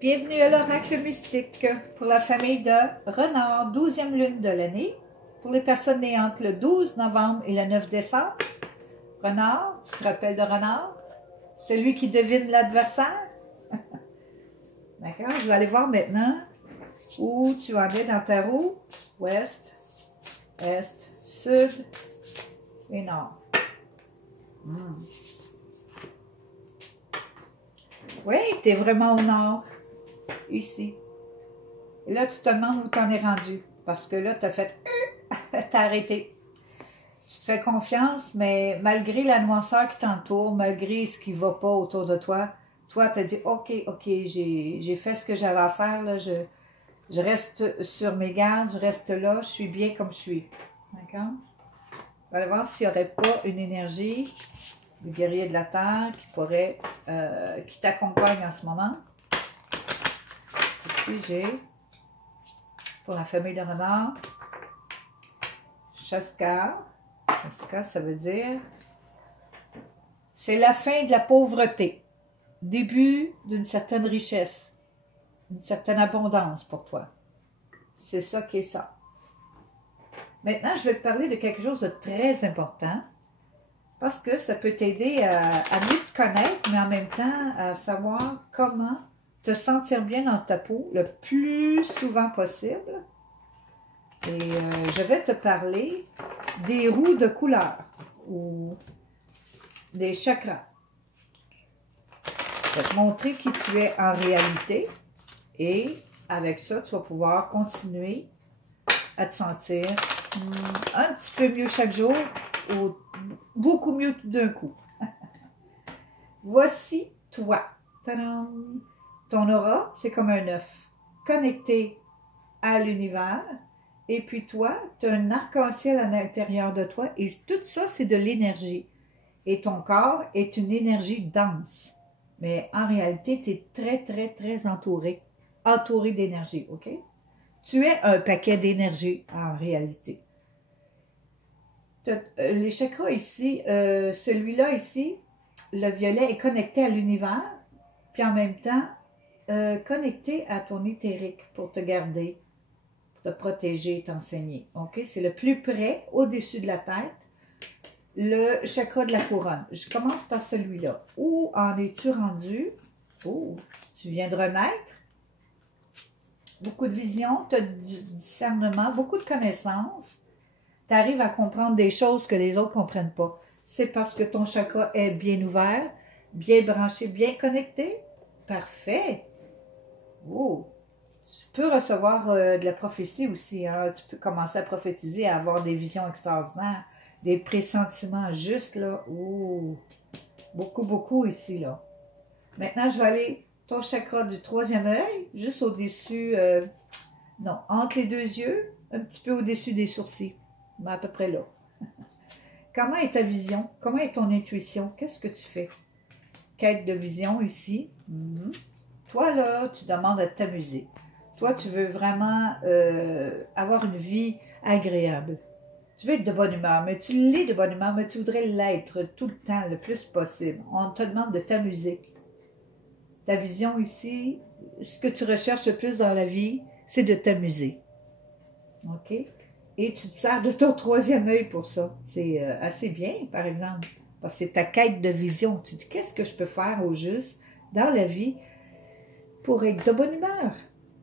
Bienvenue à l'Oracle Mystique pour la famille de Renard, 12e lune de l'année. Pour les personnes nées entre le 12 novembre et le 9 décembre. Renard, tu te rappelles de Renard? Celui qui devine l'adversaire? D'accord, je vais aller voir maintenant où tu en es dans ta roue. Ouest, est, sud et nord. Oui, tu es vraiment au nord. Ici. Et là, tu te demandes où tu en es rendu. Parce que là, tu as fait... t'as arrêté. Tu te fais confiance, mais malgré la noirceur qui t'entoure, malgré ce qui ne va pas autour de toi, toi, tu as dit, OK, j'ai fait ce que j'avais à faire, là, je reste sur mes gardes, je reste là, je suis bien comme je suis. D'accord? On va aller voir s'il n'y aurait pas une énergie du guerrier de la terre qui pourrait, qui t'accompagne en ce moment. Ici, j'ai, pour la famille de renard, Chaskar. Chaskar, ça veut dire, c'est la fin de la pauvreté, début d'une certaine richesse, une certaine abondance pour toi. C'est ça qui est ça. Maintenant, je vais te parler de quelque chose de très important, parce que ça peut t'aider à mieux te connaître, mais en même temps, à savoir comment te sentir bien dans ta peau le plus souvent possible. Et je vais te parler des roues de couleur ou des chakras. Je vais te montrer qui tu es en réalité et avec ça, tu vas pouvoir continuer à te sentir un petit peu mieux chaque jour ou beaucoup mieux tout d'un coup. Voici toi. Tadam! Ton aura, c'est comme un œuf connecté à l'univers. Et puis toi, tu as un arc-en-ciel à l'intérieur de toi et tout ça, c'est de l'énergie. Et ton corps est une énergie dense. Mais en réalité, tu es très, très, très entouré. Entouré d'énergie, OK? Tu es un paquet d'énergie en réalité. Les chakras ici, celui-là ici, le violet est connecté à l'univers, puis en même temps, connecté à ton éthérique pour te garder, te protéger, t'enseigner. OK? C'est le plus près, au-dessus de la tête, le chakra de la couronne. Je commence par celui-là. Où en es-tu rendu? Oh, tu viens de renaître. Beaucoup de vision, tu as du discernement, beaucoup de connaissances. Tu arrives à comprendre des choses que les autres ne comprennent pas. C'est parce que ton chakra est bien ouvert, bien branché, bien connecté. Parfait. Oh. Tu peux recevoir de la prophétie aussi. Hein? Tu peux commencer à prophétiser, à avoir des visions extraordinaires, des pressentiments justes, là. Ouh. Beaucoup, beaucoup ici, là. Maintenant, je vais aller ton chakra du troisième œil, juste au-dessus, non, entre les deux yeux, un petit peu au-dessus des sourcils, mais à peu près là. Comment est ta vision? Comment est ton intuition? Qu'est-ce que tu fais? Quête de vision ici. Toi, là, tu demandes à t'amuser. Toi, tu veux vraiment avoir une vie agréable. Tu veux être de bonne humeur, mais tu l'es de bonne humeur, mais tu voudrais l'être tout le temps, le plus possible. On te demande de t'amuser. Ta vision ici, ce que tu recherches le plus dans la vie, c'est de t'amuser. OK? Et tu te sers de ton troisième œil pour ça. C'est assez bien, par exemple. Parce que c'est ta quête de vision. Tu dis, qu'est-ce que je peux faire au juste dans la vie pour être de bonne humeur?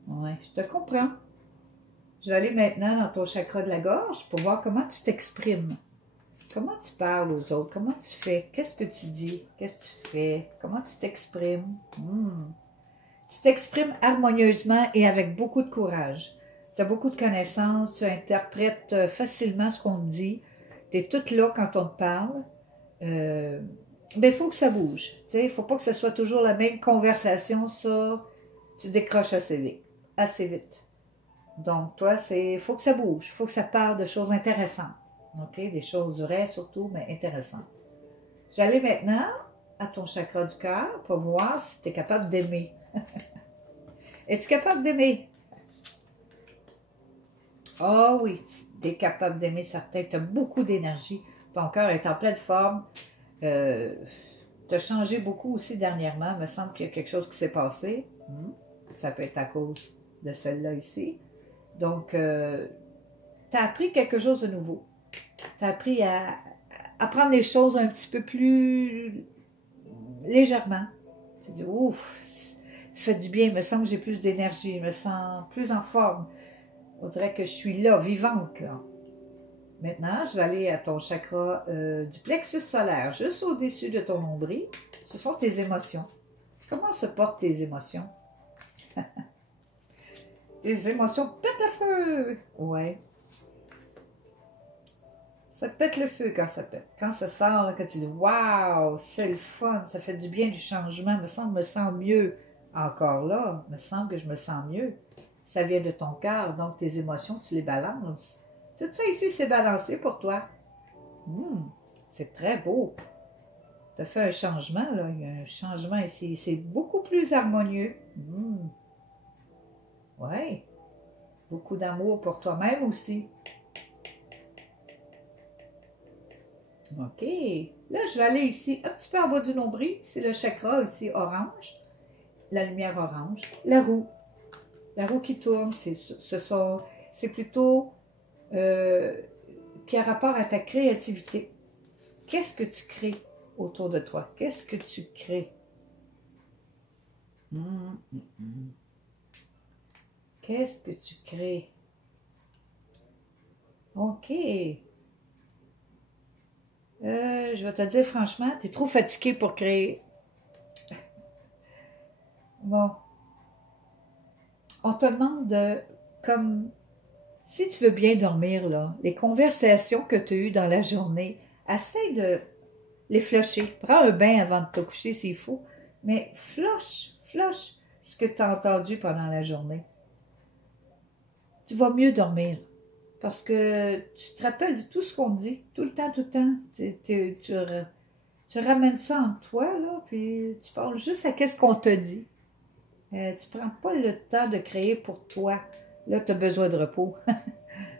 Oui, je te comprends. Je vais aller maintenant dans ton chakra de la gorge pour voir comment tu t'exprimes. Comment tu parles aux autres? Comment tu fais? Qu'est-ce que tu dis? Qu'est-ce que tu fais? Comment tu t'exprimes? Tu t'exprimes harmonieusement et avec beaucoup de courage. Tu as beaucoup de connaissances, tu interprètes facilement ce qu'on te dit. Tu es toute là quand on te parle. Mais il faut que ça bouge. Il ne faut pas que ce soit toujours la même conversation. Ça, tu décroches assez vite. Assez vite. Donc, toi, il faut que ça bouge. Il faut que ça parle de choses intéressantes. OK? Des choses vraies surtout, mais intéressantes. Je vais aller maintenant à ton chakra du cœur pour voir si tu es capable d'aimer. Es-tu capable d'aimer? Ah oui, tu es capable d'aimer certains. Tu as beaucoup d'énergie. Ton cœur est en pleine forme. Tu as changé beaucoup aussi dernièrement. Il me semble qu'il y a quelque chose qui s'est passé. ça peut être à cause de celle-là ici. Donc, tu as appris quelque chose de nouveau. Tu as appris à prendre les choses un petit peu plus légèrement. Tu dis, ouf, ça fait du bien, il me semble que j'ai plus d'énergie, je me sens plus en forme. On dirait que je suis là, vivante, là. Maintenant, je vais aller à ton chakra du plexus solaire, juste au-dessus de ton nombril. Ce sont tes émotions. Comment se portent tes émotions? Tes émotions pètent le feu! Ouais. Ça pète le feu quand ça pète. Quand ça sort, quand tu dis « Waouh, c'est le fun, ça fait du bien du changement, me semble, me sens mieux. » Encore là, me semble que je me sens mieux. Ça vient de ton cœur, donc tes émotions, tu les balances. Tout ça ici, c'est balancé pour toi. C'est très beau. Tu as fait un changement, là. Il y a un changement ici. C'est beaucoup plus harmonieux. Oui. Beaucoup d'amour pour toi-même aussi. OK. Là, je vais aller ici, un petit peu en bas du nombril. C'est le chakra ici, orange. La lumière orange. La roue. La roue qui tourne, c'est plutôt qui a rapport à ta créativité. Qu'est-ce que tu crées autour de toi? Qu'est-ce que tu crées? Qu'est-ce que tu crées? OK. Je vais te dire franchement, tu es trop fatigué pour créer. Bon. On te demande de, comme, si tu veux bien dormir, là, les conversations que tu as eues dans la journée, essaie de les flusher. Prends un bain avant de te coucher s'il faut, mais flush ce que tu as entendu pendant la journée. Tu vas mieux dormir. Parce que tu te rappelles de tout ce qu'on dit, tout le temps. Tu ramènes ça en toi, là, puis tu parles juste à qu'est-ce qu'on te dit. Tu prends pas le temps de créer pour toi. Là, tu as besoin de repos.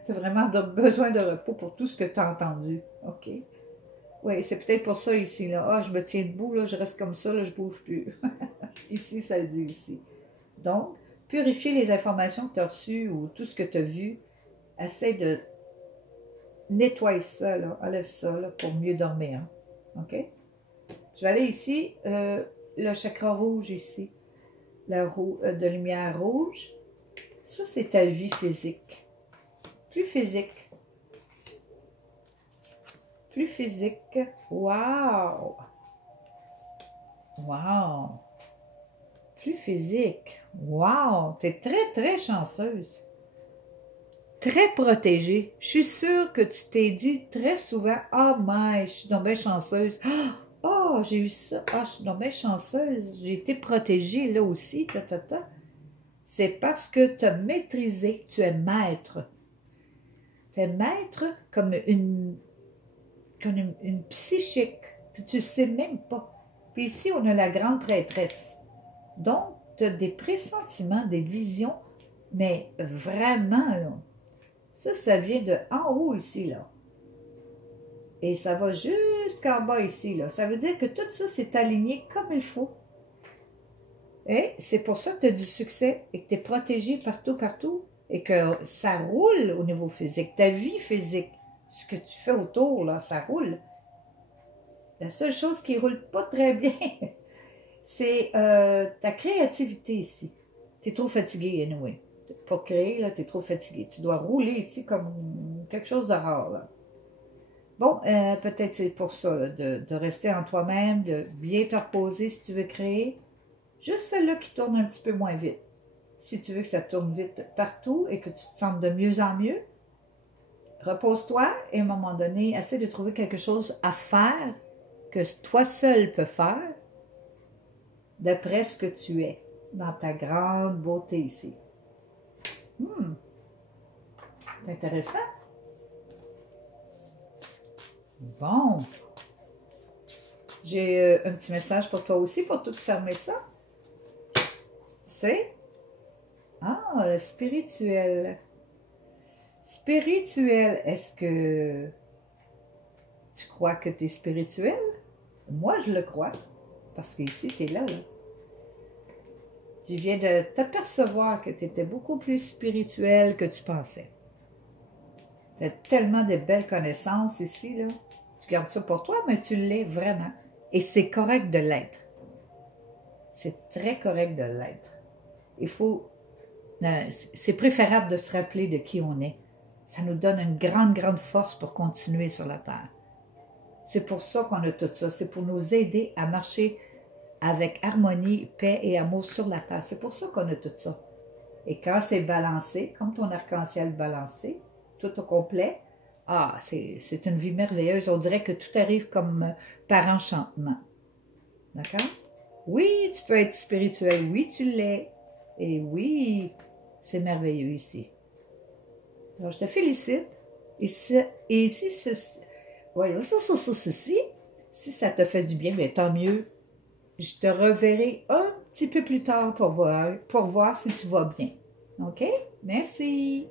Tu as vraiment besoin de repos pour tout ce que tu as entendu. OK? Oui, c'est peut-être pour ça ici, là. Ah, je me tiens debout, là, je reste comme ça, là, je bouge plus. Ici, ça le dit ici. Donc, purifier les informations que tu as reçues ou tout ce que tu as vu. Essaie de nettoyer ça, là, enlève ça là, pour mieux dormir. OK? Je vais aller ici, le chakra rouge ici, la roue de lumière rouge. Ça, c'est ta vie physique. Plus physique. Plus physique. Wow! Wow! Plus physique. Wow! T'es très, très chanceuse. Très protégée. Je suis sûre que tu t'es dit très souvent « Ah, mais je suis donc bien chanceuse. Ah, j'ai eu ça. Ah, je suis donc bien chanceuse. J'ai été protégée là aussi. » C'est parce que tu as maîtrisé. Tu es maître. Tu es maître comme une psychique. Tu ne sais même pas. Puis ici, on a la grande prêtresse. Donc, tu as des pressentiments, des visions, mais vraiment, là. Ça vient de en haut ici, là. Et ça va jusqu'en bas ici, là. Ça veut dire que tout ça, c'est aligné comme il faut. Et c'est pour ça que tu as du succès et que tu es protégé partout, et que ça roule au niveau physique. Ta vie physique, ce que tu fais autour, là, ça roule. La seule chose qui ne roule pas très bien, c'est ta créativité ici. Tu es trop fatigué, anyway. Pour créer, là, tu es trop fatigué. Tu dois rouler ici comme quelque chose de rare, là. Bon, peut-être c'est pour ça, là, de rester en toi-même, de bien te reposer si tu veux créer. Juste celle-là qui tourne un petit peu moins vite. Si tu veux que ça tourne vite partout et que tu te sentes de mieux en mieux, repose-toi et à un moment donné, essaie de trouver quelque chose à faire que toi seul peux faire d'après ce que tu es, dans ta grande beauté ici. C'est intéressant. Bon. J'ai un petit message pour toi aussi, pour tout fermer ça. C'est... Ah, le spirituel. Spirituel, est-ce que tu crois que tu es spirituel? Moi, je le crois. Parce qu'ici, tu es là, là. Tu viens de t'apercevoir que tu étais beaucoup plus spirituel que tu pensais. Tu as tellement de belles connaissances ici, là. Tu gardes ça pour toi, mais tu l'es vraiment. Et c'est correct de l'être. C'est très correct de l'être. Il faut... c'est préférable de se rappeler de qui on est. Ça nous donne une grande, grande force pour continuer sur la Terre. C'est pour ça qu'on a tout ça. C'est pour nous aider à marcher avec harmonie, paix et amour sur la Terre. C'est pour ça qu'on a tout ça. Et quand c'est balancé, comme ton arc-en-ciel balancé, tout au complet, ah, c'est une vie merveilleuse. On dirait que tout arrive comme par enchantement. D'accord? Oui, tu peux être spirituel. Oui, tu l'es. Et oui, c'est merveilleux ici. Alors, je te félicite. Et si ceci, voyons, si ça te fait du bien, bien, tant mieux. Je te reverrai un petit peu plus tard pour voir si tu vas bien. OK? Merci.